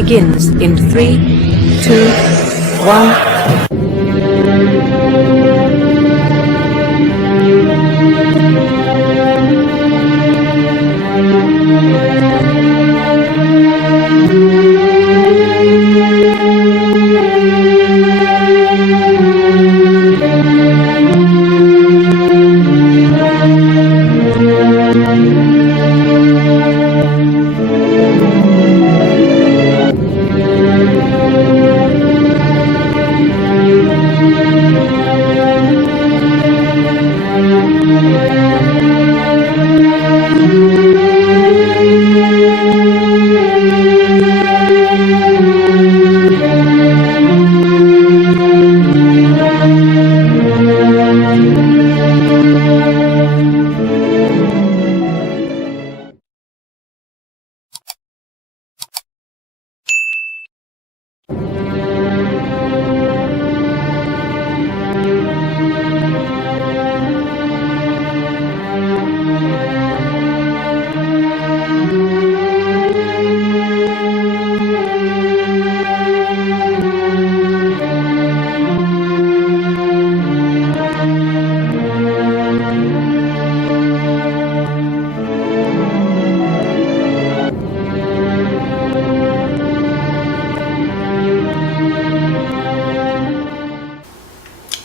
begins in 3, 2, 1.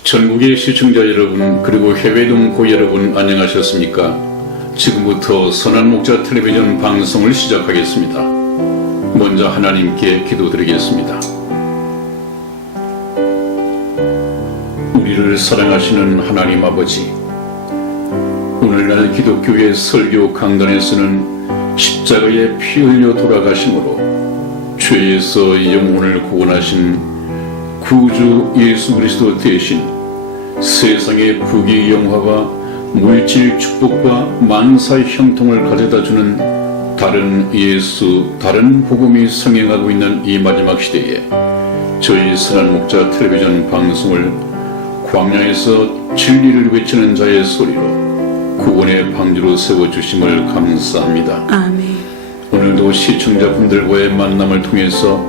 전국의 시청자 여러분, 그리고 해외 동포 여러분, 안녕하셨습니까? 지금부터 선한 목자 텔레비전 방송을 시작하겠습니다. 먼저 하나님께 기도드리겠습니다. 우리를 사랑하시는 하나님 아버지, 오늘날 기독교의 설교 강단에서는 십자가에 피 흘려 돌아가심으로 죄에서 영혼을 구원하신 구주 예수 그리스도 대신 세상의 부귀 영화와 물질 축복과 만사의 형통을 가져다주는 다른 예수, 다른 복음이 성행하고 있는 이 마지막 시대에 저희 선한 목자 텔레비전 방송을 광야에서 진리를 외치는 자의 소리로 구원의 방주로 세워주심을 감사합니다. 아멘. 오늘도 시청자분들과의 만남을 통해서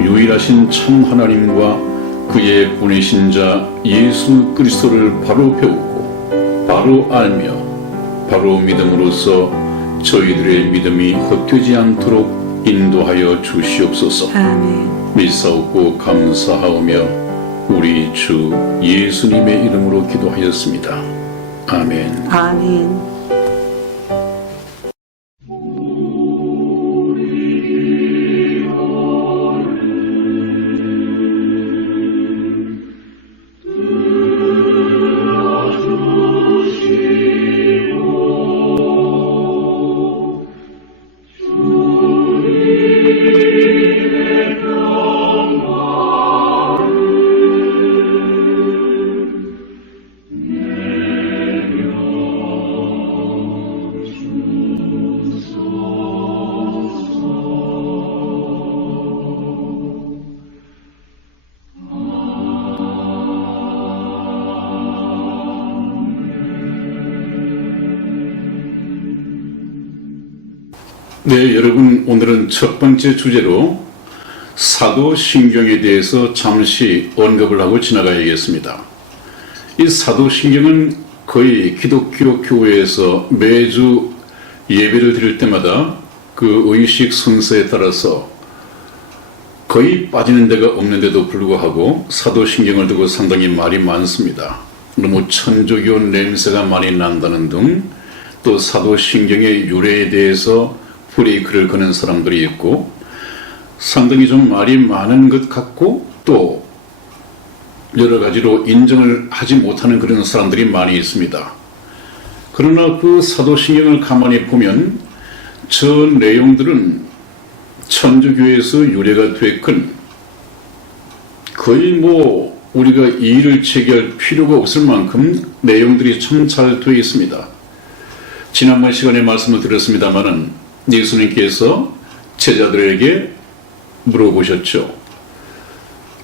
유일하신 참 하나님과 그의 보내신 자 예수 그리스도를 바로 배우고 바로 알며 바로 믿음으로써 저희들의 믿음이 헛되지 않도록 인도하여 주시옵소서. 아멘. 믿사옵고 감사하오며 우리 주 예수님의 이름으로 기도하였습니다. 아멘. 아멘. 네, 여러분, 오늘은 첫 번째 주제로 사도신경에 대해서 잠시 언급을 하고 지나가야겠습니다. 이 사도신경은 거의 기독교 교회에서 매주 예배를 드릴 때마다 그 의식 순서에 따라서 거의 빠지는 데가 없는데도 불구하고 사도신경을 두고 상당히 말이 많습니다. 너무 천주교 냄새가 많이 난다는 등 또 사도신경의 유래에 대해서 브레이크를 거는 사람들이 있고 상당히 좀 말이 많은 것 같고 또 여러 가지로 인정을 하지 못하는 그런 사람들이 많이 있습니다. 그러나 그 사도신경을 가만히 보면 저 내용들은 천주교에서 유래가 됐건 거의 우리가 이의를 제기할 필요가 없을 만큼 내용들이 참 잘 되어 있습니다. 지난번 시간에 말씀을 드렸습니다마는 예수님께서 제자들에게 물어보셨죠.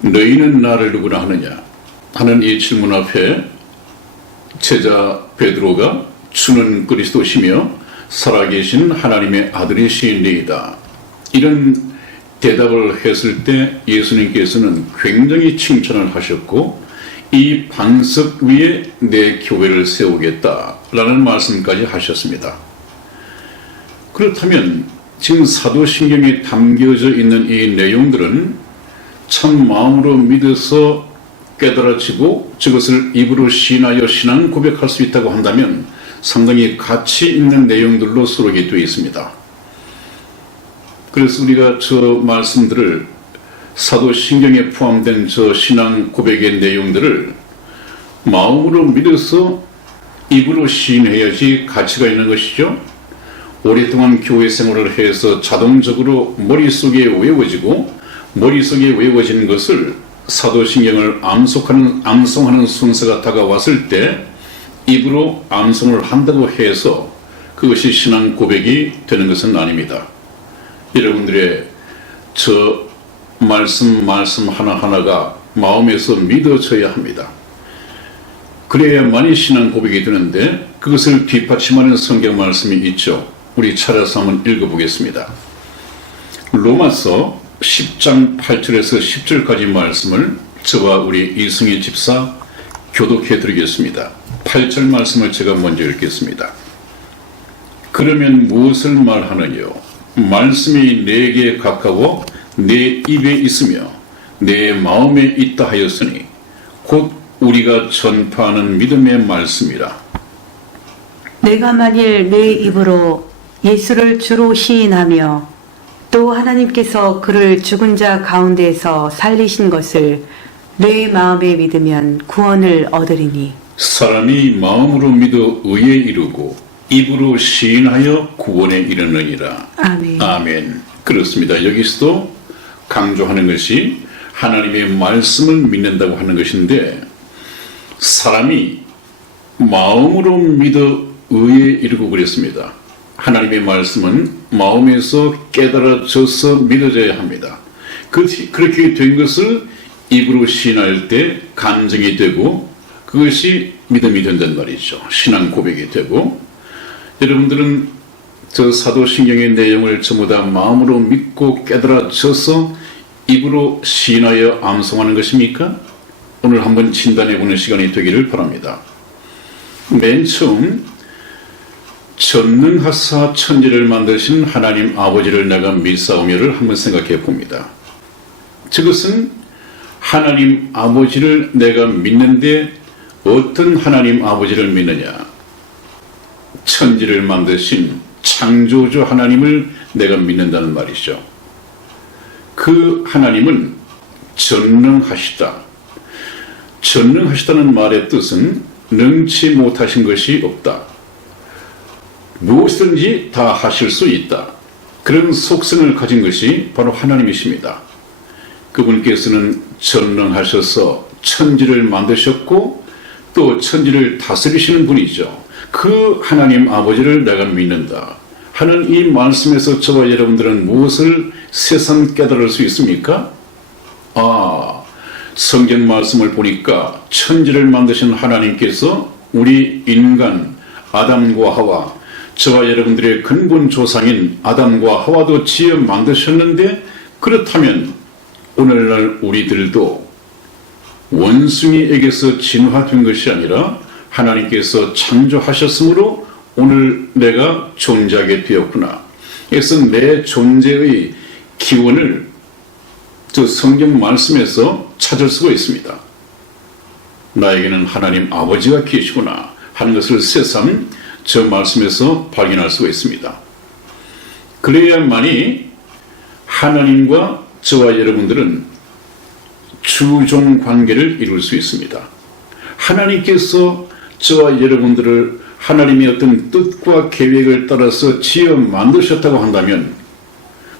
너희는 나를 누구나 하느냐 하는 이 질문 앞에 제자 베드로가 주는 그리스도시며 살아계신 하나님의 아들이시니이다, 이런 대답을 했을 때 예수님께서는 굉장히 칭찬을 하셨고 이 반석 위에 내 교회를 세우겠다라는 말씀까지 하셨습니다. 그렇다면 지금 사도신경에 담겨져 있는 이 내용들은 참 마음으로 믿어서 깨달아지고 저것을 입으로 시인하여 신앙 고백할 수 있다고 한다면 상당히 가치 있는 내용들로 수록이 되어 있습니다. 그래서 우리가 저 말씀들을 사도신경에 포함된 저 신앙 고백의 내용들을 마음으로 믿어서 입으로 시인해야지 가치가 있는 것이죠. 오랫동안 교회 생활을 해서 자동적으로 머릿속에 외워지고 머릿속에 외워진 것을 사도신경을 암송하는 순서가 다가왔을 때 입으로 암송을 한다고 해서 그것이 신앙 고백이 되는 것은 아닙니다. 여러분들의 저 말씀 하나하나가 마음에서 믿어져야 합니다. 그래야만이 신앙 고백이 되는데 그것을 뒷받침하는 성경 말씀이 있죠. 우리 찾아서 한번 읽어보겠습니다. 로마서 10장 8절에서 10절까지 말씀을 저와 우리 이승희 집사 교독해 드리겠습니다. 8절 말씀을 제가 먼저 읽겠습니다. 그러면 무엇을 말하느뇨? 말씀이 내게 가까워 내 입에 있으며 내 마음에 있다 하였으니 곧 우리가 전파하는 믿음의 말씀이라. 내가 만일 내 입으로 예수를 주로 시인하며 또 하나님께서 그를 죽은 자 가운데에서 살리신 것을 내 마음에 믿으면 구원을 얻으리니 사람이 마음으로 믿어 의에 이르고 입으로 시인하여 구원에 이르느니라. 아멘. 아멘. 그렇습니다. 여기서도 강조하는 것이 하나님의 말씀을 믿는다고 하는 것인데 사람이 마음으로 믿어 의에 이르고 그랬습니다. 하나님의 말씀은 마음에서 깨달아져서 믿어져야 합니다. 그렇게 된 것을 입으로 시인할 때 간증이 되고 그것이 믿음이 된단 말이죠. 신앙 고백이 되고 여러분들은 저 사도신경의 내용을 전부 다 마음으로 믿고 깨달아져서 입으로 시인하여 암송하는 것입니까? 오늘 한번 진단해보는 시간이 되기를 바랍니다. 맨 처음 전능하사 천지를 만드신 하나님 아버지를 내가 믿사오며를 한번 생각해 봅니다. 저것은 하나님 아버지를 내가 믿는데 어떤 하나님 아버지를 믿느냐? 천지를 만드신 창조주 하나님을 내가 믿는다는 말이죠. 그 하나님은 전능하시다. 전능하시다는 말의 뜻은 능치 못하신 것이 없다. 무엇이든지 다 하실 수 있다. 그런 속성을 가진 것이 바로 하나님이십니다. 그분께서는 전능하셔서 천지를 만드셨고 또 천지를 다스리시는 분이죠. 그 하나님 아버지를 내가 믿는다 하는 이 말씀에서 저와 여러분들은 무엇을 새삼 깨달을 수 있습니까? 성경 말씀을 보니까 천지를 만드신 하나님께서 우리 인간 아담과 하와, 저와 여러분들의 근본 조상인 아담과 하와도 지어 만드셨는데 그렇다면 오늘날 우리들도 원숭이에게서 진화된 것이 아니라 하나님께서 창조하셨으므로 오늘 내가 존재하게 되었구나. 그래서 내 존재의 기원을 저 성경 말씀에서 찾을 수가 있습니다. 나에게는 하나님 아버지가 계시구나 하는 것을 새삼 저 말씀에서 발견할 수가 있습니다. 그래야만이 하나님과 저와 여러분들은 주종 관계를 이룰 수 있습니다. 하나님께서 저와 여러분들을 하나님의 어떤 뜻과 계획을 따라서 지어 만드셨다고 한다면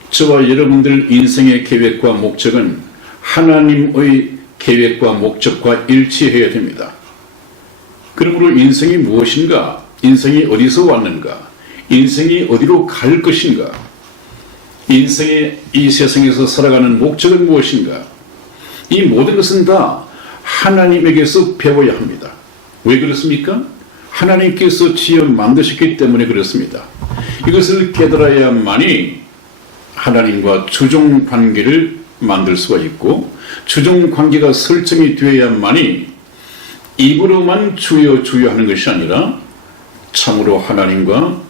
저와 여러분들 인생의 계획과 목적은 하나님의 계획과 목적과 일치해야 됩니다. 그러므로 인생이 무엇인가? 인생이 어디서 왔는가? 인생이 어디로 갈 것인가? 인생의 이 세상에서 살아가는 목적은 무엇인가? 이 모든 것은 다 하나님에게서 배워야 합니다. 왜 그렇습니까? 하나님께서 지어 만드셨기 때문에 그렇습니다. 이것을 깨달아야만이 하나님과 주종 관계를 만들 수가 있고 주종 관계가 설정이 되어야만이 입으로만 주여 주여 하는 것이 아니라 참으로 하나님과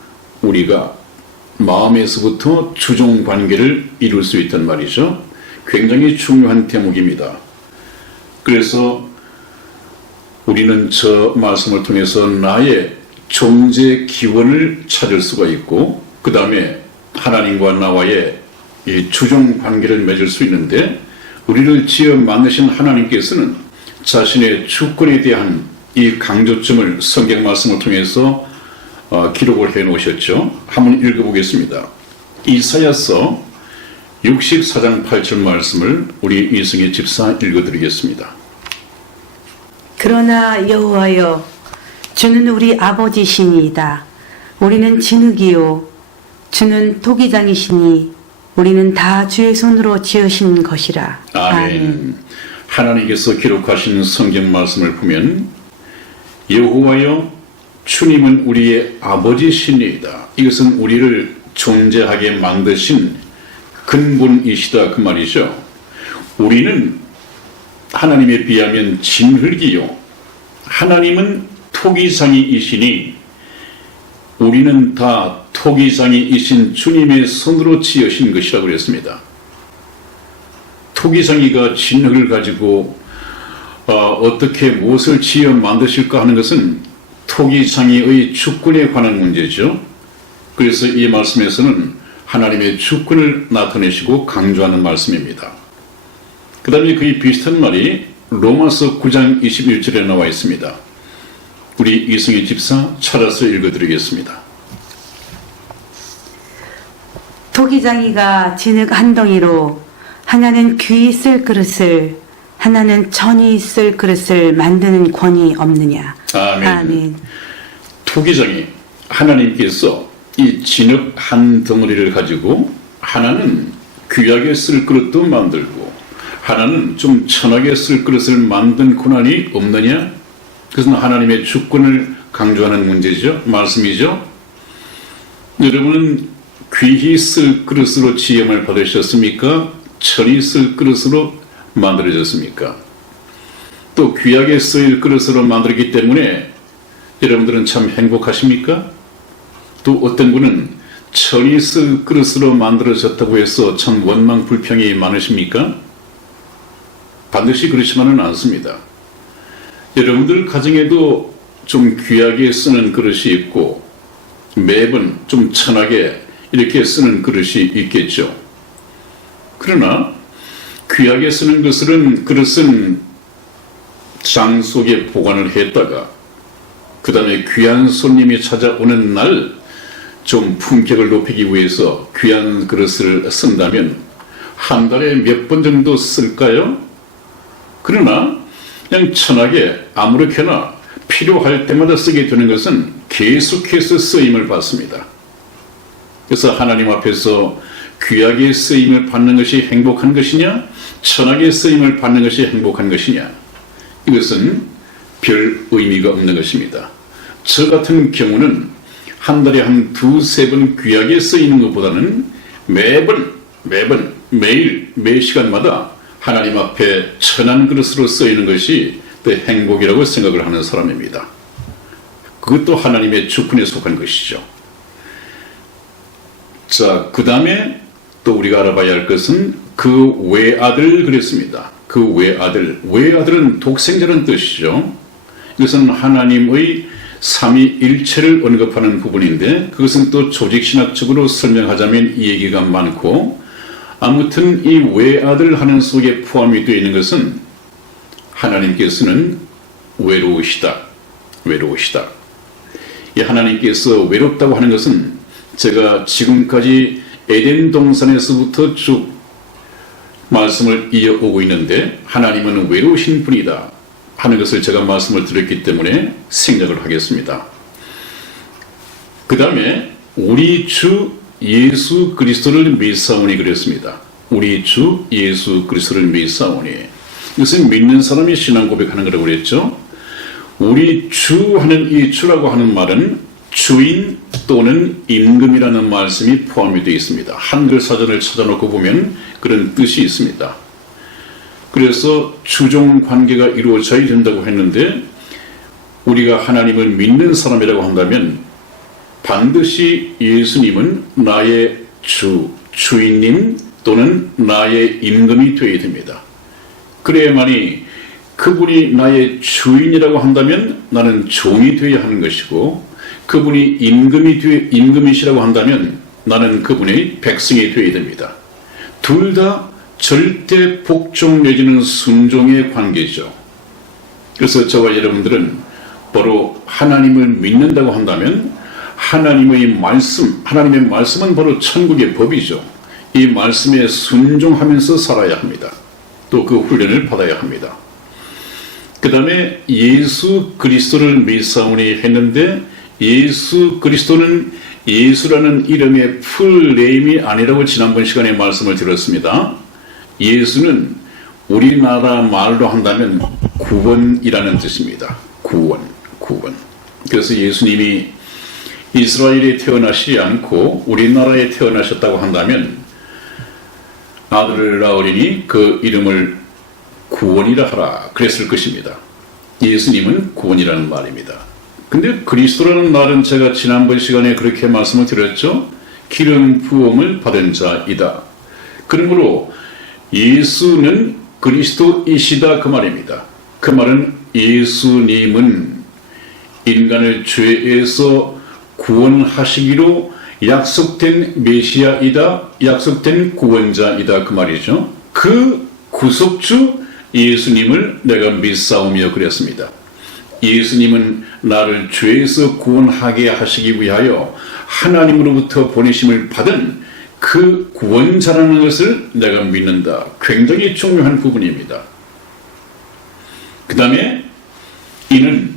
우리가 마음에서부터 주종 관계를 이룰 수 있단 말이죠. 굉장히 중요한 대목입니다. 그래서 우리는 저 말씀을 통해서 나의 존재 기원을 찾을 수가 있고 그 다음에 하나님과 나와의 이 주종 관계를 맺을 수 있는데 우리를 지어 만드신 하나님께서는 자신의 주권에 대한 이 강조점을 성경 말씀을 통해서 기록을 해 놓으셨죠. 한번 읽어보겠습니다. 이사야서 64장 8절 말씀을 우리 이승희 집사 읽어드리겠습니다. 그러나 여호와여 주는 우리 아버지시니이다. 우리는 진흙이요 주는 토기장이시니 우리는 다 주의 손으로 지으신 것이라. 아멘. 하나님께서 기록하신 성경 말씀을 보면 여호와여 주님은 우리의 아버지시니이다. 이것은 우리를 존재하게 만드신 근본이시다 그 말이죠. 우리는 하나님에 비하면 진흙이요 하나님은 토기장이이시니 우리는 다 토기장이이신 주님의 손으로 지으신 것이라고 그랬습니다. 토기장이가 진흙을 가지고 어떻게 무엇을 지어 만드실까 하는 것은 토기장이의 주권에 관한 문제죠. 그래서 이 말씀에서는 하나님의 주권을 나타내시고 강조하는 말씀입니다. 그 다음에 그의 비슷한 말이 로마서 9장 21절에 나와 있습니다. 우리 이승희 집사 찾아서 읽어드리겠습니다. 토기장이가 진흙 한 덩이로 하나는 귀 있을 그릇을 하나는 천이 있을 그릇을 만드는 권이 없느냐. 아멘. 아멘. 토기장이 하나님께서 이 진흙 한 덩어리를 가지고 하나는 귀하게 쓸 그릇도 만들고 하나는 좀 천하게 쓸 그릇을 만든 고난이 없느냐? 그것은 하나님의 주권을 강조하는 문제죠. 말씀이죠. 여러분은 귀히 쓸 그릇으로 지음을 받으셨습니까? 천이 쓸 그릇으로 만들어졌습니까? 또 귀하게 쓰일 그릇으로 만들었기 때문에 여러분들은 참 행복하십니까? 또 어떤 분은 천이 쓸 그릇으로 만들어졌다고 해서 참 원망 불평이 많으십니까? 반드시 그렇지만은 않습니다. 여러분들 가정에도 좀 귀하게 쓰는 그릇이 있고 매번 좀 천하게 이렇게 쓰는 그릇이 있겠죠. 그러나 귀하게 쓰는 그릇은 장 속에 보관을 했다가 그 다음에 귀한 손님이 찾아오는 날 좀 품격을 높이기 위해서 귀한 그릇을 쓴다면 한 달에 몇 번 정도 쓸까요? 그러나 그냥 천하게 아무렇게나 필요할 때마다 쓰게 되는 것은 계속해서 쓰임을 받습니다. 그래서 하나님 앞에서 귀하게 쓰임을 받는 것이 행복한 것이냐 천하게 쓰임을 받는 것이 행복한 것이냐 이것은 별 의미가 없는 것입니다. 저 같은 경우는 한 달에 한 두세 번 귀하게 쓰이는 것보다는 매번 매일 매 시간마다 하나님 앞에 천한 그릇으로 쓰이는 것이 더 행복이라고 생각을 하는 사람입니다. 그것도 하나님의 주권에 속한 것이죠. 자, 그 다음에 또 우리가 알아봐야 할 것은 그 외아들 그랬습니다. 그 외아들은 독생자라는 뜻이죠. 이것은 하나님의 삼위일체를 언급하는 부분인데 그것은 또 조직신학적으로 설명하자면 이 얘기가 많고 아무튼 이 외아들 하는 속에 포함이 되어 있는 것은 하나님께서는 외로우시다. 이 하나님께서 외롭다고 하는 것은 제가 지금까지 에덴 동산에서부터 쭉 말씀을 이어오고 있는데 하나님은 외로우신 분이다 하는 것을 제가 말씀을 드렸기 때문에 생략을 하겠습니다. 그 다음에 우리 주 예수 그리스도를 믿사오니 그랬습니다. 우리 주 예수 그리스도를 믿사오니 이것은 믿는 사람이 신앙 고백하는 거라고 그랬죠. 우리 주 하는 이 주라고 하는 말은 주인 또는 임금이라는 말씀이 포함이 되어 있습니다. 한글 사전을 찾아놓고 보면 그런 뜻이 있습니다. 그래서 주종 관계가 이루어져야 된다고 했는데 우리가 하나님을 믿는 사람이라고 한다면 반드시 예수님은 나의 주인님 또는 나의 임금이 되어야 됩니다. 그래야만이 그분이 나의 주인이라고 한다면 나는 종이 되어야 하는 것이고 그분이 임금이시라고 한다면 나는 그분의 백성이 되어야 됩니다. 둘 다 절대 복종 내지는 순종의 관계죠. 그래서 저와 여러분들은 바로 하나님을 믿는다고 한다면 하나님의 말씀은 바로 천국의 법이죠. 이 말씀에 순종하면서 살아야 합니다. 또 그 훈련을 받아야 합니다. 그 다음에 예수 그리스도를 믿사오니 했는데 예수 그리스도는 예수라는 이름의 풀네임이 아니라고 지난번 시간에 말씀을 드렸습니다. 예수는 우리나라 말로 한다면 구원이라는 뜻입니다. 구원. 그래서 예수님이 이스라엘에 태어나시지 않고 우리나라에 태어나셨다고 한다면 아들을 낳으리니 그 이름을 구원이라 하라 그랬을 것입니다. 예수님은 구원이라는 말입니다. 근데 그리스도라는 말은 제가 지난번 시간에 그렇게 말씀을 드렸죠. 기름 부음을 받은 자이다. 그러므로 예수는 그리스도이시다 그 말입니다. 그 말은 예수님은 인간을 죄에서 구원하시기로 약속된 메시아이다, 약속된 구원자이다 그 말이죠. 그 구속주 예수님을 내가 믿사오며 그랬습니다. 예수님은 나를 죄에서 구원하게 하시기 위하여 하나님으로부터 보내심을 받은 그 구원자라는 것을 내가 믿는다. 굉장히 중요한 부분입니다. 그 다음에 이는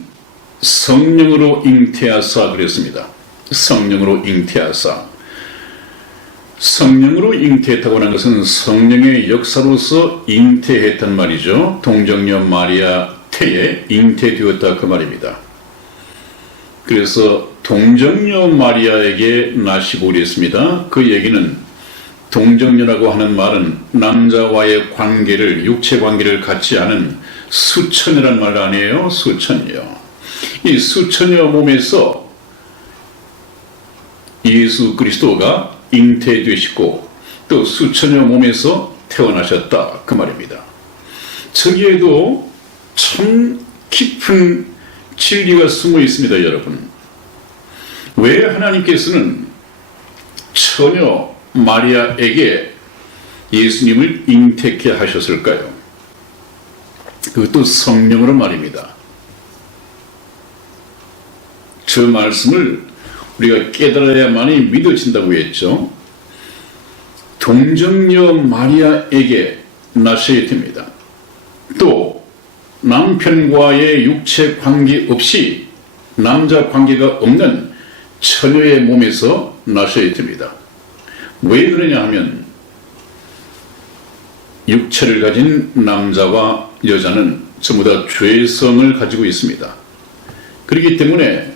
성령으로 잉태하사 그랬습니다. 성령으로 잉태하사. 성령으로 잉태했다고 하는 것은 성령의 역사로서 잉태했단 말이죠. 동정녀 마리아 태에 잉태되었다 그 말입니다. 그래서 동정녀 마리아에게 나시고 그랬습니다. 그 얘기는 동정녀라고 하는 말은 남자와의 관계를 육체 관계를 갖지 않은 수천이란 말 아니에요. 수천여. 이 수천여 몸에서 예수 그리스도가 잉태되시고 또 수천여 몸에서 태어나셨다 그 말입니다. 저기에도 참 깊은 진리가 숨어 있습니다, 여러분. 왜 하나님께서는 처녀 마리아에게 예수님을 잉태케 하셨을까요? 그것도 성령으로 말입니다. 저 말씀을 우리가 깨달아야만이 믿어진다고 했죠. 동정녀 마리아에게 나셔야 됩니다. 또 남편과의 육체 관계 없이 남자 관계가 없는 처녀의 몸에서 나셔야 됩니다. 왜 그러냐 하면 육체를 가진 남자와 여자는 전부 다 죄성을 가지고 있습니다. 그렇기 때문에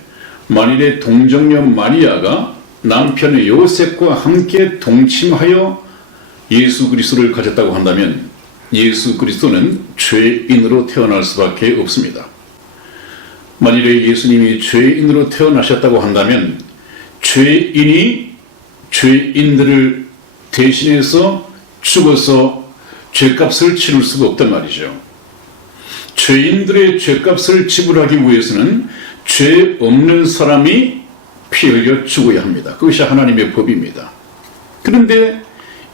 만일에 동정녀 마리아가 남편 요셉과 함께 동침하여 예수 그리스도를 가졌다고 한다면 예수 그리스도는 죄인으로 태어날 수밖에 없습니다. 만일에 예수님이 죄인으로 태어나셨다고 한다면 죄인이 죄인들을 대신해서 죽어서 죄값을 치를 수가 없단 말이죠. 죄인들의 죄값을 지불하기 위해서는 죄 없는 사람이 피 흘려 죽어야 합니다. 그것이 하나님의 법입니다. 그런데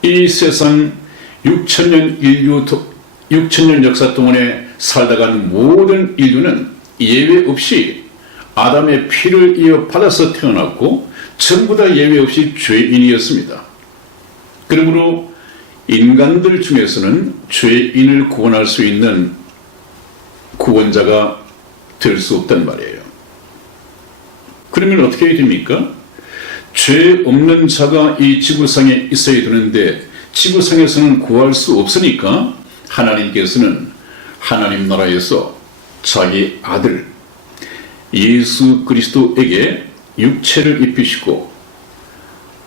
이 세상 6천년 역사 동안에 살다간 모든 인류는 예외 없이 아담의 피를 이어받아서 태어났고 전부 다 예외 없이 죄인이었습니다. 그러므로 인간들 중에서는 죄인을 구원할 수 있는 구원자가 될 수 없단 말이에요. 그러면 어떻게 해야 됩니까? 죄 없는 자가 이 지구상에 있어야 되는데 지구상에서는 구할 수 없으니까 하나님께서는 하나님 나라에서 자기 아들 예수 그리스도에게 육체를 입히시고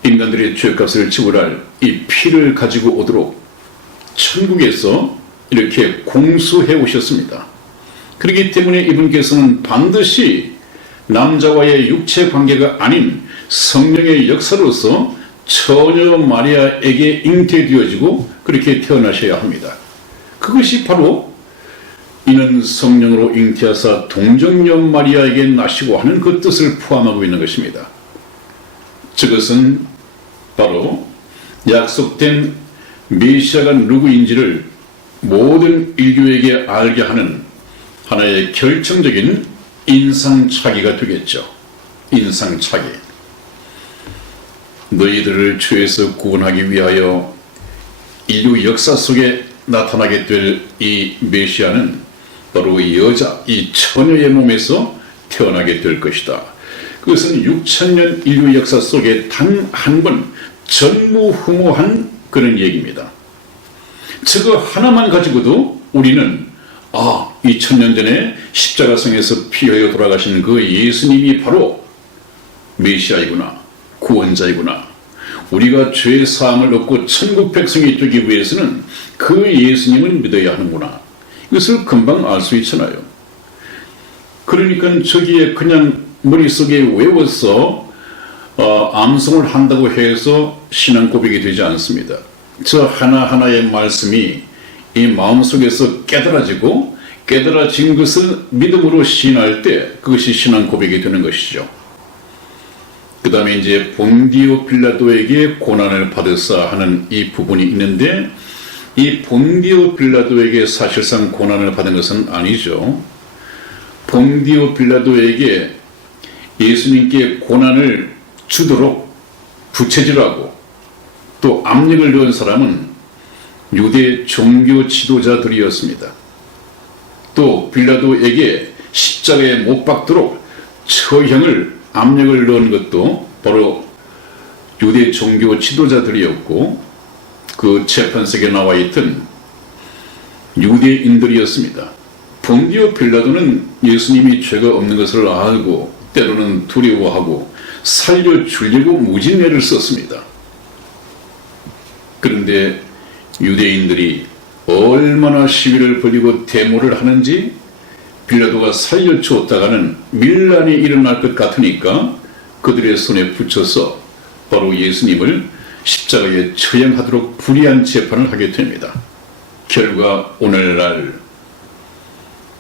인간들의 죄값을 지불할 이 피를 가지고 오도록 천국에서 이렇게 공수해 오셨습니다. 그렇기 때문에 이분께서는 반드시 남자와의 육체 관계가 아닌 성령의 역사로서 처녀 마리아에게 잉태되어지고 그렇게 태어나셔야 합니다. 그것이 바로 이는 성령으로 잉태하사 동정녀 마리아에게 나시고 하는 그 뜻을 포함하고 있는 것입니다. 저것은 바로 약속된 메시아가 누구인지를 모든 인류에게 알게 하는 하나의 결정적인 인상착의가 되겠죠. 인상착의. 너희들을 죄에서 구원하기 위하여 인류 역사 속에 나타나게 될 이 메시아는 바로 이 여자, 이 처녀의 몸에서 태어나게 될 것이다. 그것은 6천년 인류 역사 속에 단 한 번 전무후무한 그런 얘기입니다. 저거 하나만 가지고도 우리는 2000년 전에 십자가성에서 피 흘려 돌아가신 그 예수님이 바로 메시아이구나, 구원자이구나. 우리가 죄 사함을 얻고 천국 백성이 되기 위해서는 그 예수님을 믿어야 하는구나. 이것을 금방 알 수 있잖아요. 그러니까 저기에 그냥 머릿속에 외워서 암송을 한다고 해서 신앙 고백이 되지 않습니다. 저 하나하나의 말씀이 이 마음속에서 깨달아지고 깨달아진 것을 믿음으로 시인할 때 그것이 신앙 고백이 되는 것이죠. 그 다음에 이제 본디오 빌라도에게 고난을 받으사 하는 이 부분이 있는데 이 본디오 빌라도에게 사실상 고난을 받은 것은 아니죠. 본디오 빌라도에게 예수님께 고난을 주도록 부채질하고 또 압력을 넣은 사람은 유대 종교 지도자들이었습니다. 또 빌라도에게 십자가에 못 박도록 처형을 압력을 넣은 것도 바로 유대 종교 지도자들이었고 그 재판석에 나와 있던 유대인들이었습니다. 본디오 빌라도는 예수님이 죄가 없는 것을 알고 때로는 두려워하고 살려주려고 무진애를 썼습니다. 그런데 유대인들이 얼마나 시위를 벌이고 데모를 하는지 빌라도가 살려주었다가는 밀란이 일어날 것 같으니까 그들의 손에 붙여서 바로 예수님을 십자가에 처형하도록 불의한 재판을 하게 됩니다. 결과 오늘날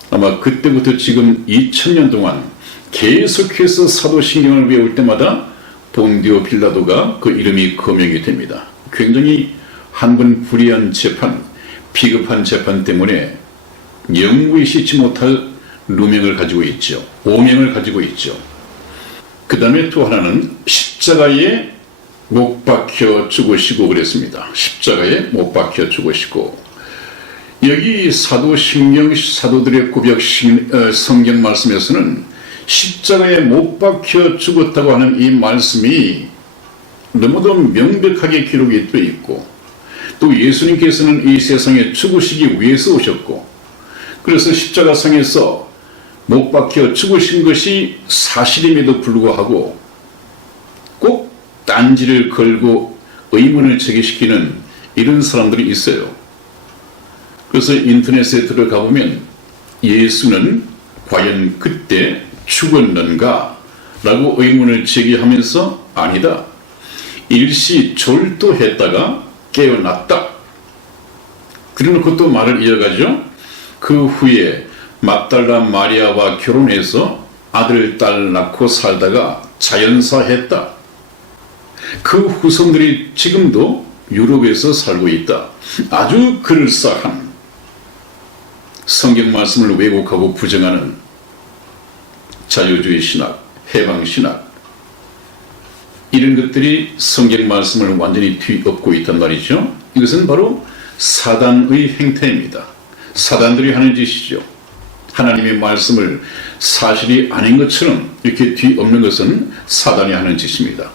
아마 그때부터 지금 2000년 동안 계속해서 사도신경을 외울 때마다 본디오 빌라도가 그 이름이 거명이 됩니다. 굉장히 한 번 불의한 재판, 비겁한 재판 때문에 영구히 씻지 못할 누명을 가지고 있죠. 오명을 가지고 있죠. 그 다음에 또 하나는 십자가에 못 박혀 죽으시고 그랬습니다. 십자가에 못 박혀 죽으시고 여기 사도신경 사도들의 구벽 성경 말씀에서는 십자가에 못 박혀 죽었다고 하는 이 말씀이 너무도 명백하게 기록이 되어 있고 또 예수님께서는 이 세상에 죽으시기 위해서 오셨고 그래서 십자가상에서 못 박혀 죽으신 것이 사실임에도 불구하고 꼭 딴지를 걸고 의문을 제기시키는 이런 사람들이 있어요. 그래서 인터넷에 들어가 보면 예수는 과연 그때 죽었는가? 라고 의문을 제기하면서 아니다. 일시 졸도했다가 깨어났다. 그래놓고 또 말을 이어가죠. 그 후에 막달라 마리아와 결혼해서 아들, 딸 낳고 살다가 자연사했다. 그 후손들이 지금도 유럽에서 살고 있다. 아주 그럴싸한 성경 말씀을 왜곡하고 부정하는 자유주의 신학, 해방 신학 이런 것들이 성경 말씀을 완전히 뒤엎고 있단 말이죠. 이것은 바로 사단의 행태입니다. 사단들이 하는 짓이죠. 하나님의 말씀을 사실이 아닌 것처럼 이렇게 뒤엎는 것은 사단이 하는 짓입니다.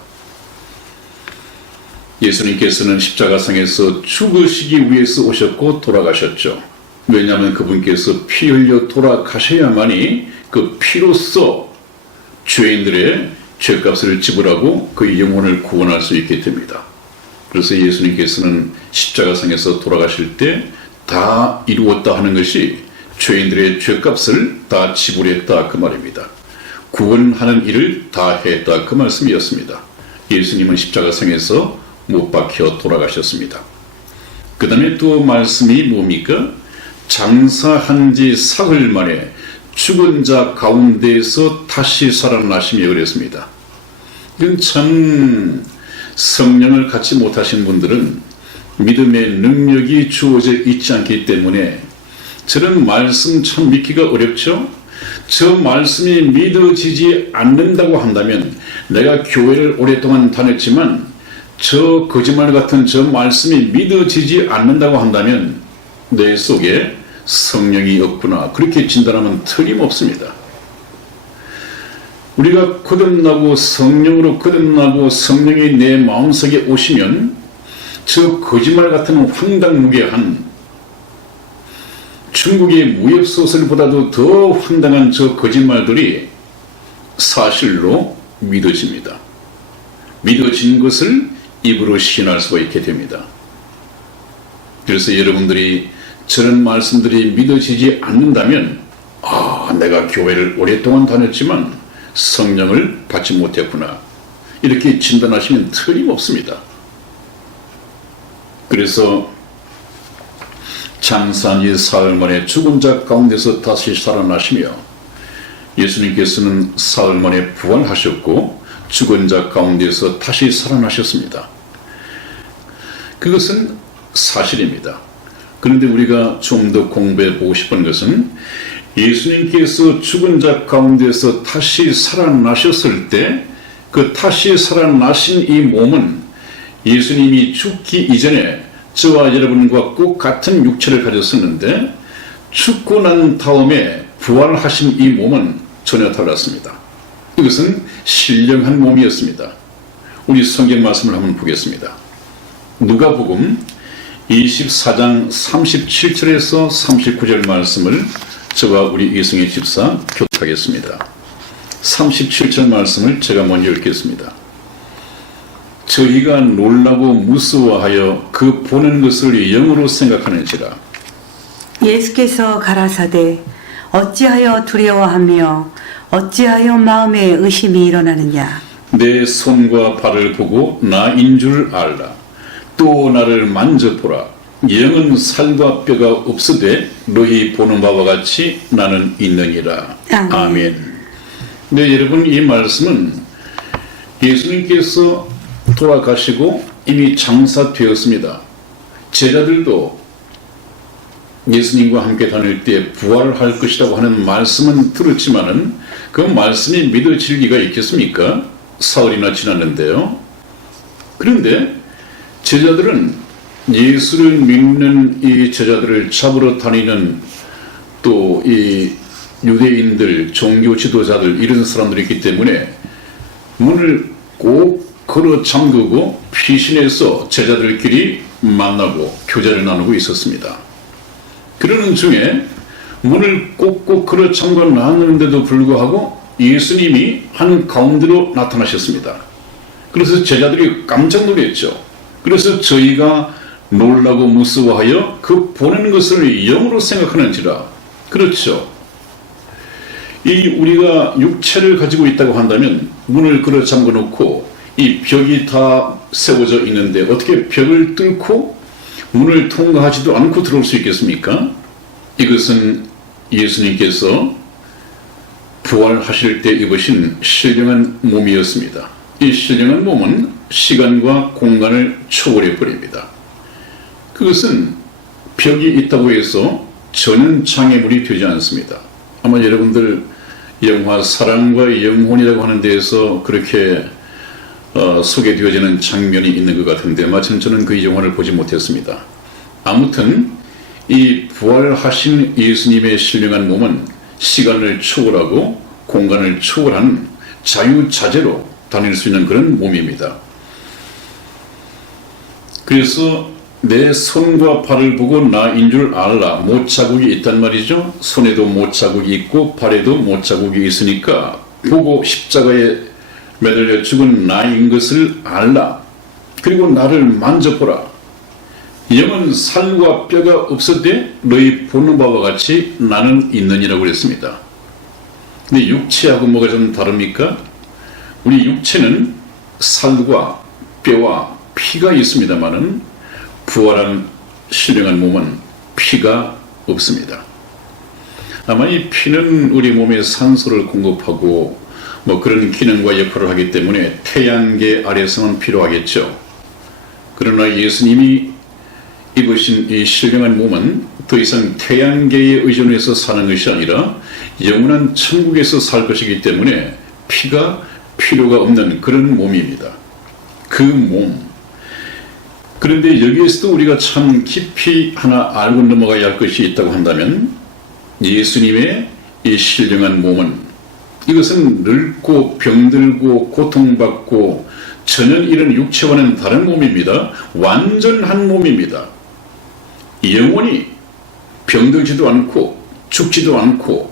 예수님께서는 십자가상에서 죽으시기 위해서 오셨고 돌아가셨죠. 왜냐하면 그분께서 피 흘려 돌아가셔야만이 그 피로써 죄인들의 죄값을 지불하고 그 영혼을 구원할 수 있게 됩니다. 그래서 예수님께서는 십자가상에서 돌아가실 때 다 이루었다 하는 것이 죄인들의 죄값을 다 지불했다 그 말입니다. 구원하는 일을 다 했다 그 말씀이었습니다. 예수님은 십자가상에서 못 박혀 돌아가셨습니다. 그 다음에 또 말씀이 뭡니까? 장사한 지 사흘 만에 죽은 자 가운데에서 다시 살아나시며 그랬습니다. 이건 참 성령을 갖지 못하신 분들은 믿음의 능력이 주어져 있지 않기 때문에 저런 말씀 참 믿기가 어렵죠? 저 말씀이 믿어지지 않는다고 한다면 내가 교회를 오랫동안 다녔지만 저 거짓말 같은 저 말씀이 믿어지지 않는다고 한다면 내 속에 성령이 없구나 그렇게 진단하면 틀림없습니다. 우리가 거듭나고 성령으로 거듭나고 성령이 내 마음속에 오시면 저 거짓말 같은 황당무계한 중국의 무협소설보다도 더 황당한 저 거짓말들이 사실로 믿어집니다. 믿어진 것을 입으로 시인할 수가 있게 됩니다. 그래서 여러분들이 저런 말씀들이 믿어지지 않는다면 내가 교회를 오랫동안 다녔지만 성령을 받지 못했구나 이렇게 진단하시면 틀림없습니다. 그래서 장사한 지 사흘 만에 죽은 자 가운데서 다시 살아나시며 예수님께서는 사흘 만에 부활하셨고 죽은 자 가운데서 다시 살아나셨습니다. 그것은 사실입니다. 그런데 우리가 좀 더 공부해 보고 싶은 것은 예수님께서 죽은 자 가운데서 다시 살아나셨을 때 그 다시 살아나신 이 몸은 예수님이 죽기 이전에 저와 여러분과 꼭 같은 육체를 가졌었는데 죽고 난 다음에 부활하신 이 몸은 전혀 달랐습니다. 이것은 신령한 몸이었습니다. 우리 성경 말씀을 한번 보겠습니다. 누가복음 24장 37절에서 39절 말씀을 저와 우리 이승희 집사 교독하겠습니다. 37절 말씀을 제가 먼저 읽겠습니다. 저희가 놀라고 무서워하여 그 보는 것을 영으로 생각하는지라. 예수께서 가라사대 어찌하여 두려워하며 어찌하여 마음에 의심이 일어나느냐. 내 손과 발을 보고 나인 줄 알라. 또 나를 만져보라. 영은 살과 뼈가 없으되 너희 보는 바와 같이 나는 있느니라. 아멘. 네, 여러분 이 말씀은 예수님께서 돌아가시고 이미 장사되었습니다. 제자들도 예수님과 함께 다닐 때 부활할 것이라고 하는 말씀은 들었지만은 그 말씀이 믿어질 리가 있겠습니까? 사흘이나 지났는데요. 그런데 제자들은 예수를 믿는 이 제자들을 잡으러 다니는 또 이 유대인들, 종교 지도자들 이런 사람들이 있기 때문에 문을 꼭 걸어 잠그고 피신해서 제자들끼리 만나고 교제를 나누고 있었습니다. 그러는 중에 문을 꼭꼭 걸어 잠가 놨는데도 불구하고 예수님이 한 가운데로 나타나셨습니다. 그래서 제자들이 깜짝 놀랐죠. 그래서 저희가 놀라고 무서워하여 그 보는 것을 영으로 생각하는지라. 그렇죠. 이 우리가 육체를 가지고 있다고 한다면 문을 걸어 잠궈 놓고 이 벽이 다 세워져 있는데 어떻게 벽을 뚫고 문을 통과하지도 않고 들어올 수 있겠습니까? 이것은 예수님께서 부활하실 때 입으신 신령한 몸이었습니다. 이 신령한 몸은 시간과 공간을 초월해 버립니다. 그것은 벽이 있다고 해서 전혀 장애물이 되지 않습니다. 아마 여러분들 영화 사랑과 영혼이라고 하는 데에서 그렇게 소개되어지는 장면이 있는 것 같은데 마침 저는 그 영화를 보지 못했습니다. 아무튼 이 부활하신 예수님의 신령한 몸은 시간을 초월하고 공간을 초월한 자유자재로 다닐 수 있는 그런 몸입니다. 그래서 내 손과 발을 보고 나인 줄 알라. 못자국이 있단 말이죠. 손에도 못자국이 있고 발에도 못자국이 있으니까 보고 십자가에 매달려 죽은 나인 것을 알라. 그리고 나를 만져보라. 영은 살과 뼈가 없었되 너희 보는 바와 같이 나는 있느니라고 그랬습니다. 근데 육체하고 뭐가 좀 다릅니까? 우리 육체는 살과 뼈와 피가 있습니다마는 부활한 신령한 몸은 피가 없습니다. 아마 이 피는 우리 몸에 산소를 공급하고 뭐 그런 기능과 역할을 하기 때문에 태양계 아래서는 필요하겠죠. 그러나 예수님이 입으신 이 신령한 몸은 더 이상 태양계에 의존해서 사는 것이 아니라 영원한 천국에서 살 것이기 때문에 피가 필요가 없는 그런 몸입니다. 그 몸. 그런데 여기에서도 우리가 참 깊이 하나 알고 넘어가야 할 것이 있다고 한다면 예수님의 이 신령한 몸은 이것은 늙고 병들고 고통받고 전혀 이런 육체와는 다른 몸입니다. 완전한 몸입니다. 영원히 병들지도 않고 죽지도 않고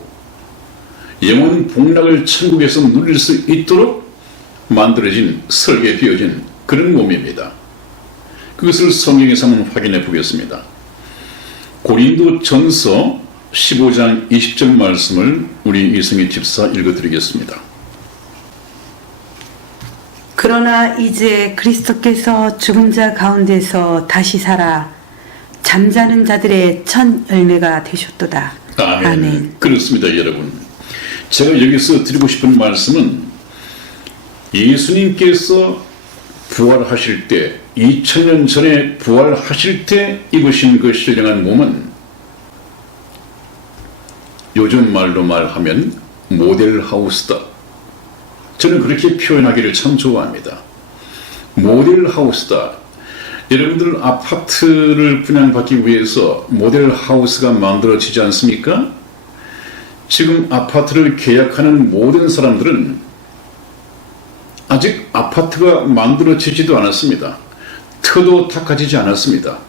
영원 복락을 천국에서 누릴 수 있도록 만들어진 설계 되어진 그런 몸입니다. 그것을 성경에서 한번 확인해 보겠습니다. 고린도 전서 15장 20절 말씀을 우리 이승희 집사 읽어드리겠습니다. 그러나 이제 그리스도께서 죽은 자 가운데서 다시 살아 잠자는 자들의 첫 열매가 되셨도다. 아멘. 아멘. 그렇습니다, 여러분. 제가 여기서 드리고 싶은 말씀은 예수님께서 부활하실 때 2000년 전에 부활하실 때 입으신 그 신령한 몸은 요즘 말로 말하면 모델하우스다. 저는 그렇게 표현하기를 참 좋아합니다. 모델하우스다. 여러분들 아파트를 분양받기 위해서 모델하우스가 만들어지지 않습니까? 지금 아파트를 계약하는 모든 사람들은 아직 아파트가 만들어지지도 않았습니다. 터도 닦아지지 않았습니다.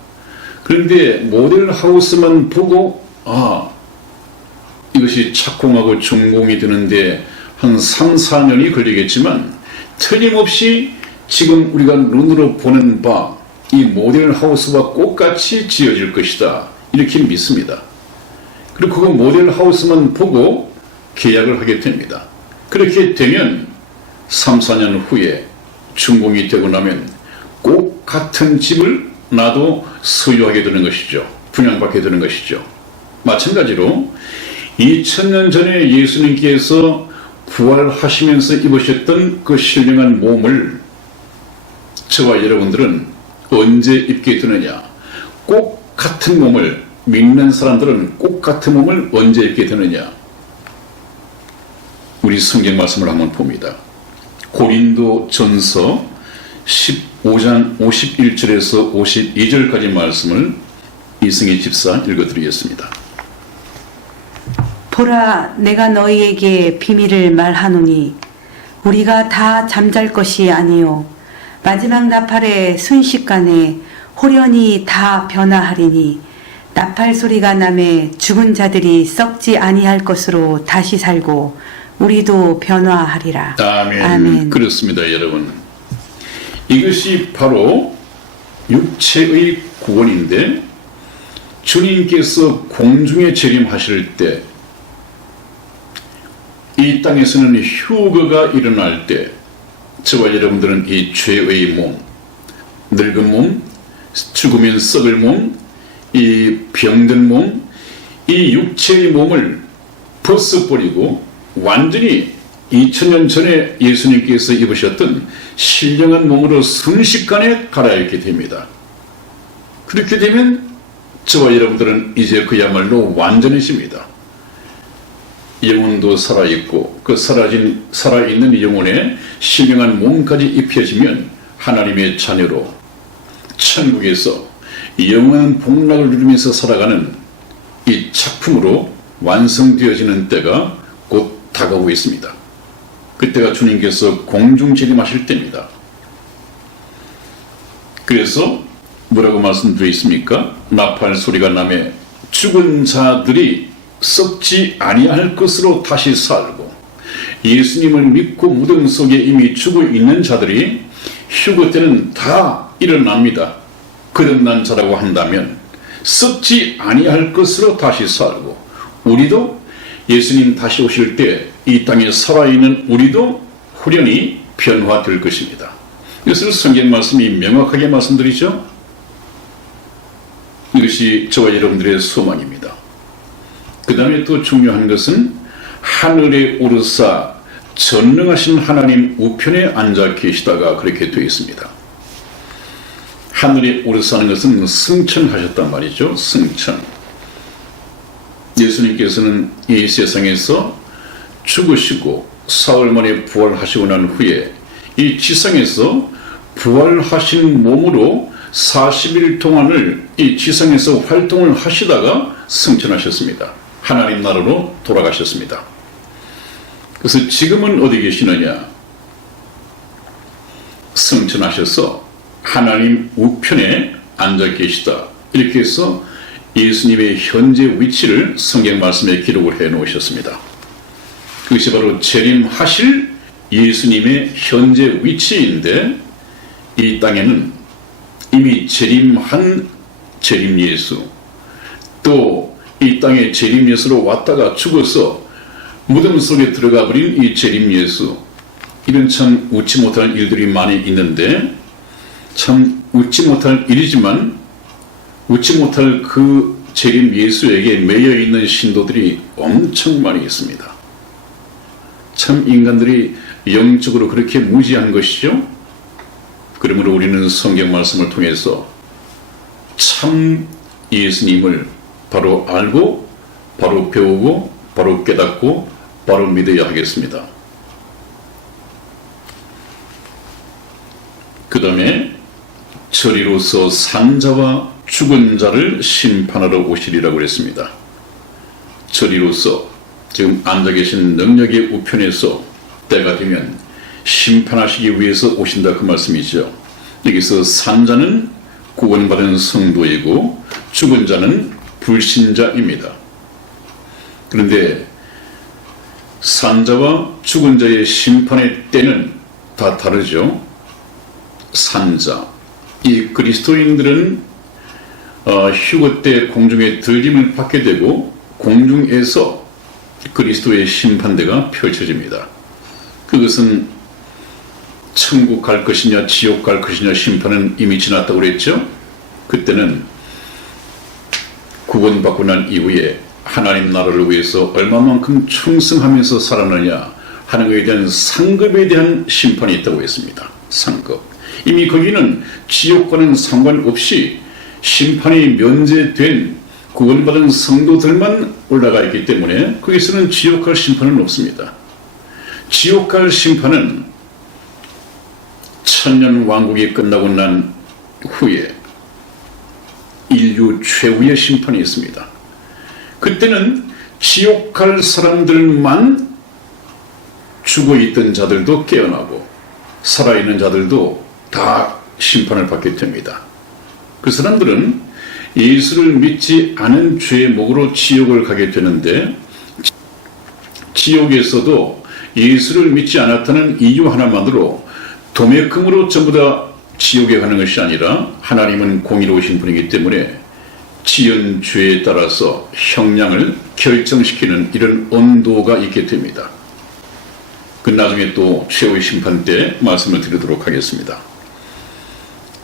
그런데 모델하우스만 보고 이것이 착공하고 준공이 되는데 한 3, 4년이 걸리겠지만 틀림없이 지금 우리가 눈으로 보는 바 이 모델하우스와 똑같이 지어질 것이다. 이렇게 믿습니다. 그리고 그 모델하우스만 보고 계약을 하게 됩니다. 그렇게 되면 3, 4년 후에 준공이 되고 나면 꼭 같은 집을 나도 소유하게 되는 것이죠. 분양받게 되는 것이죠. 마찬가지로 2000년 전에 예수님께서 부활하시면서 입으셨던 그 신령한 몸을 저와 여러분들은 언제 입게 되느냐? 꼭 같은 몸을 믿는 사람들은 꼭 같은 몸을 언제 입게 되느냐? 우리 성경 말씀을 한번 봅니다. 고린도 전서 15장 51절에서 52절까지 말씀을 이승희 집사 읽어드리겠습니다. 보라, 내가 너희에게 비밀을 말하노니 우리가 다 잠잘 것이 아니요 마지막 나팔의 순식간에 호련히 다 변화하리니 나팔 소리가 나매 죽은 자들이 썩지 아니할 것으로 다시 살고 우리도 변화하리라. 아멘. 아멘. 그렇습니다, 여러분. 이것이 바로 육체의 구원인데 주님께서 공중에 재림하실 때 이 땅에서는 휴거가 일어날 때 저와 여러분들은 이 죄의 몸, 늙은 몸, 죽으면 썩을 몸, 이 병든 몸, 이 육체의 몸을 벗어버리고 완전히 2000년 전에 예수님께서 입으셨던 신령한 몸으로 순식간에 갈아입게 됩니다. 그렇게 되면 저와 여러분들은 이제 그야말로 완전해집니다. 영혼도 살아있고 그 살아있는 영혼에 신령한 몸까지 입혀지면 하나님의 자녀로 천국에서 영원한 복락을 누리면서 살아가는 이 작품으로 완성되어지는 때가 곧 다가오고 있습니다. 그때가 주님께서 공중재림하실 때입니다. 그래서 뭐라고 말씀드려 있습니까? 나팔 소리가 나매 죽은 자들이 썩지 아니할 것으로 다시 살고 예수님을 믿고 무덤 속에 이미 죽어 있는 자들이 휴거 때는 다 일어납니다. 거듭난 자라고 한다면 썩지 아니할 것으로 다시 살고, 우리도 예수님 다시 오실 때 이 땅에 살아있는 우리도 후련히 변화될 것입니다. 이것을 성경 말씀이 명확하게 말씀드리죠. 이것이 저와 여러분들의 소망입니다. 그 다음에 또 중요한 것은 하늘에 오르사 전능하신 하나님 우편에 앉아 계시다가 그렇게 되어 있습니다. 하늘에 오르사는 것은 승천하셨단 말이죠. 승천. 예수님께서는 이 세상에서 죽으시고 사흘 만에 부활하시고 난 후에 이 지상에서 부활하신 몸으로 40일 동안을 이 지상에서 활동을 하시다가 승천하셨습니다. 하나님 나라로 돌아가셨습니다. 그래서 지금은 어디 계시느냐? 승천하셔서 하나님 우편에 앉아 계시다. 이렇게 해서 예수님의 현재 위치를 성경 말씀에 기록을 해 놓으셨습니다. 그것이 바로 재림하실 예수님의 현재 위치인데, 이 땅에는 이미 재림한 재림 예수, 또 이 땅에 재림 예수로 왔다가 죽어서 무덤 속에 들어가 버린 이 재림 예수, 이런 참 웃지 못할 일들이 많이 있는데, 참 웃지 못할 일이지만 웃지 못할 그 재림 예수에게 매여 있는 신도들이 엄청 많이 있습니다. 참 인간들이 영적으로 그렇게 무지한 것이죠. 그러므로 우리는 성경 말씀을 통해서 참 예수님을 바로 알고 바로 배우고 바로 깨닫고 바로 믿어야 하겠습니다. 그 다음에 저리로서 산자와 죽은 자를 심판하러 오시리라고 그랬습니다. 저리로서 지금 앉아 계신 능력의 우편에서 때가 되면 심판하시기 위해서 오신다, 그 말씀이죠. 여기서 산자는 구원받은 성도이고 죽은 자는 불신자입니다. 그런데 산자와 죽은 자의 심판의 때는 다 다르죠. 산자, 이 그리스도인들은 휴거 때 공중에 들림을 받게 되고 공중에서 그리스도의 심판대가 펼쳐집니다. 그것은 천국 갈 것이냐 지옥 갈 것이냐 심판은 이미 지났다고 그랬죠. 그때는 구원받고 난 이후에 하나님 나라를 위해서 얼마만큼 충성하면서 살았느냐 하는 것에 대한 상급에 대한 심판이 있다고 했습니다. 상급. 이미 거기는 지옥과는 상관없이 심판이 면제된 구원받은 성도들만 올라가 있기 때문에 거기서는 지옥 갈 심판은 없습니다. 지옥 갈 심판은 천년 왕국이 끝나고 난 후에 인류 최후의 심판이 있습니다. 그때는 지옥 갈 사람들만 죽어있던 자들도 깨어나고 살아있는 자들도 다 심판을 받게 됩니다. 그 사람들은 예수를 믿지 않은 죄의 목으로 지옥을 가게 되는데, 지옥에서도 예수를 믿지 않았다는 이유 하나만으로 도매금으로 전부 다 지옥에 가는 것이 아니라 하나님은 공의로우신 분이기 때문에 지은 죄에 따라서 형량을 결정시키는 이런 온도가 있게 됩니다. 그 나중에 또 최후의 심판 때 말씀을 드리도록 하겠습니다.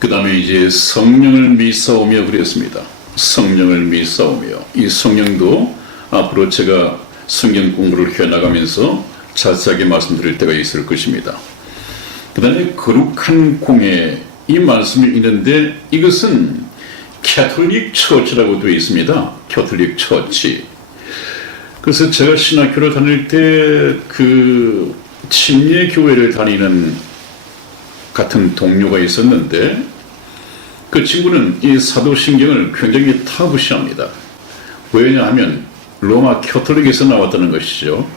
그 다음에 이제 성령을 믿사오며 그랬습니다. 성령을 믿사오며, 이 성령도 앞으로 제가 성경 공부를 해나가면서 자세하게 말씀드릴 때가 있을 것입니다. 그 다음에 거룩한 공예, 이 말씀이 있는데 이것은 캐톨릭 처치라고 되어 있습니다. 캐톨릭 처치. 그래서 제가 신학교를 다닐 때 그 침례 교회를 다니는 같은 동료가 있었는데, 그 친구는 이 사도신경을 굉장히 타부시합니다. 왜냐하면 로마 캐톨릭에서 나왔다는 것이죠.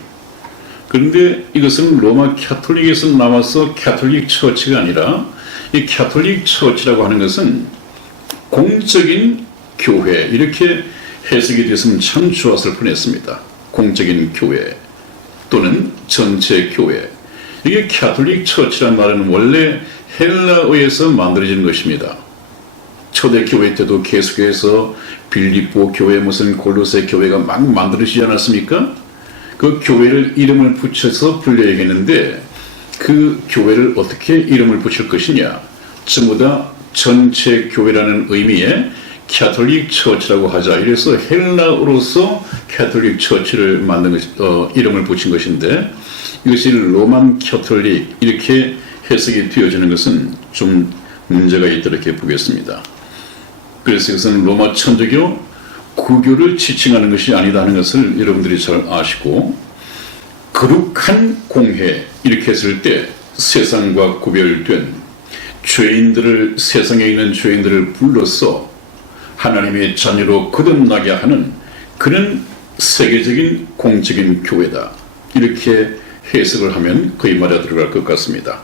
그런데 이것은 로마 캐톨릭에서 나와서 캐톨릭 처치가 아니라, 이 캐톨릭 처치라고 하는 것은 공적인 교회, 이렇게 해석이 됐으면 참 좋았을 뻔했습니다. 공적인 교회 또는 전체 교회. 이게 캐톨릭 처치란 말은 원래 헬라어에서 만들어진 것입니다. 초대 교회 때도 계속해서 빌립보 교회, 무슨 골로새 교회가 막 만들어지지 않았습니까? 그 교회를 이름을 붙여서 불려야겠는데 그 교회를 어떻게 이름을 붙일 것이냐? 전부 다 전체 교회라는 의미의 캐톨릭 처치라고 하자. 이래서 헬라어로서 캐톨릭 처치를 만든 것, 이름을 붙인 것인데 이것이 로만 캐톨릭 이렇게 해석이 되어지는 것은 좀 문제가 있다 이렇게 보겠습니다. 그래서 이것은 로마 천주교 구교를 지칭하는 것이 아니다 하는 것을 여러분들이 잘 아시고, 거룩한 공회 이렇게 했을 때 세상과 구별된 죄인들을, 세상에 있는 죄인들을 불러서 하나님의 자녀로 거듭나게 하는 그런 세계적인 공적인 교회다. 이렇게 해석을 하면 거의 맞아 들어갈 것 같습니다.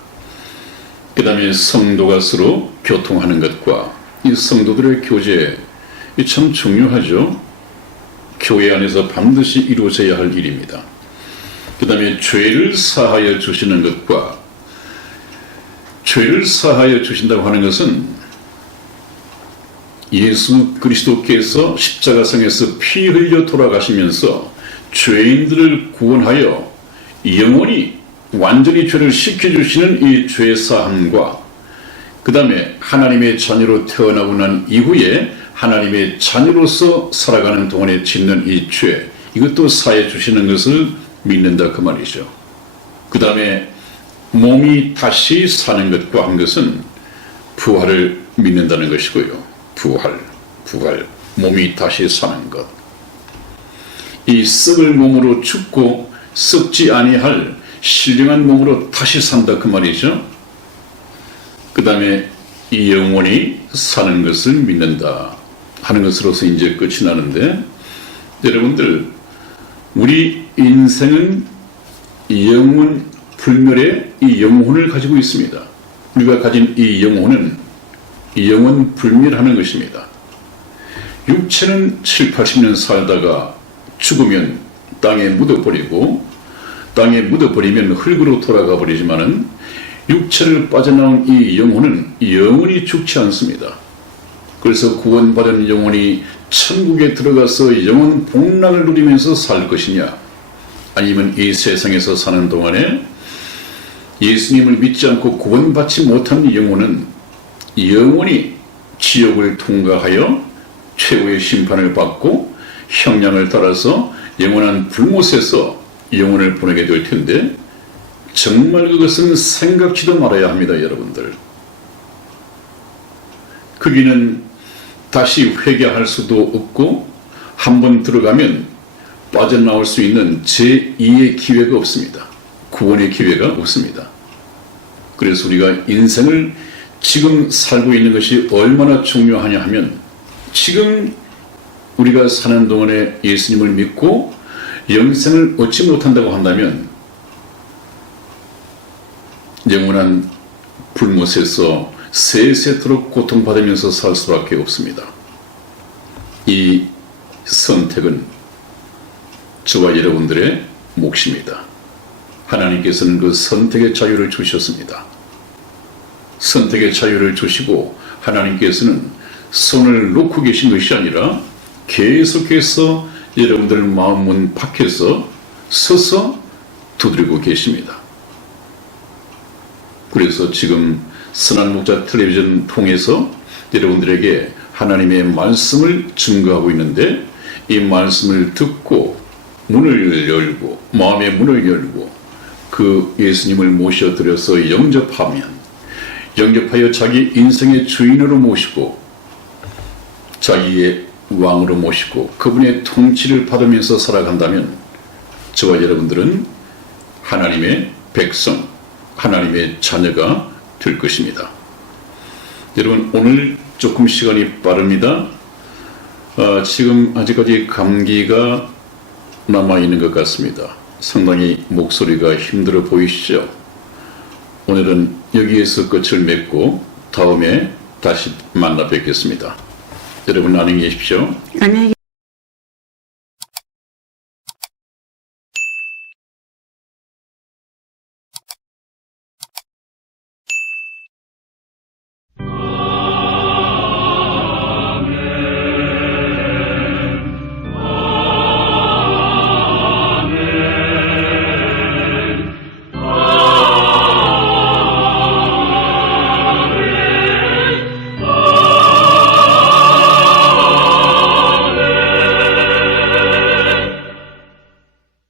그 다음에 성도가 서로 교통하는 것과 이 성도들의 교제, 이 참 중요하죠. 교회 안에서 반드시 이루어져야 할 일입니다. 그 다음에 죄를 사하여 주시는 것과, 죄를 사하여 주신다고 하는 것은 예수 그리스도께서 십자가상에서 피 흘려 돌아가시면서 죄인들을 구원하여 영원히 완전히 죄를 씻겨주시는 이 죄 사함과, 그 다음에 하나님의 자녀로 태어나고 난 이후에 하나님의 자녀로서 살아가는 동안에 짓는 이 죄, 이것도 사해 주시는 것을 믿는다 그 말이죠. 그 다음에 몸이 다시 사는 것과 한 것은 부활을 믿는다는 것이고요. 부활, 몸이 다시 사는 것. 이 썩을 몸으로 죽고 썩지 아니할 신령한 몸으로 다시 산다 그 말이죠. 그 다음에 이 영혼이 사는 것을 믿는다 하는 것으로서 이제 끝이 나는데, 여러분들, 우리 인생은 영혼 불멸의 이 영혼을 가지고 있습니다. 우리가 가진 이 영혼은 영혼 불멸하는 것입니다. 육체는 7, 80년 살다가 죽으면 땅에 묻어버리고, 땅에 묻어버리면 흙으로 돌아가 버리지만은 육체를 빠져나온 이 영혼은 영원히 죽지 않습니다. 그래서 구원받은 영혼이 천국에 들어가서 영원 복락을 누리면서 살 것이냐, 아니면 이 세상에서 사는 동안에 예수님을 믿지 않고 구원받지 못한 영혼은 영원히 지옥을 통과하여 최후의 심판을 받고 형량을 따라서 영원한 불못에서 영혼을 보내게 될 텐데, 정말 그것은 생각지도 말아야 합니다, 여러분들. 거기는 다시 회개할 수도 없고, 한번 들어가면 빠져나올 수 있는 제2의 기회가 없습니다. 구원의 기회가 없습니다. 그래서 우리가 인생을 지금 살고 있는 것이 얼마나 중요하냐 하면, 지금 우리가 사는 동안에 예수님을 믿고 영생을 얻지 못한다고 한다면 영원한 불못에서 세세토록 고통받으면서 살 수밖에 없습니다. 이 선택은 저와 여러분들의 몫입니다. 하나님께서는 그 선택의 자유를 주셨습니다. 선택의 자유를 주시고 하나님께서는 손을 놓고 계신 것이 아니라 계속해서 여러분들 마음문 밖에서 서서 두드리고 계십니다. 그래서 지금 선한 목자 텔레비전 통해서 여러분들에게 하나님의 말씀을 증거하고 있는데, 이 말씀을 듣고 문을 열고, 마음의 문을 열고 그 예수님을 모셔드려서 영접하여 자기 인생의 주인으로 모시고 자기의 왕으로 모시고 그분의 통치를 받으면서 살아간다면 저와 여러분들은 하나님의 백성, 하나님의 자녀가 될 것입니다. 여러분, 오늘 조금 시간이 빠릅니다. 지금 아직까지 감기가 남아있는 것 같습니다. 상당히 목소리가 힘들어 보이시죠? 오늘은 여기에서 끝을 맺고 다음에 다시 만나 뵙겠습니다. 여러분 안녕히 계십시오. 안녕히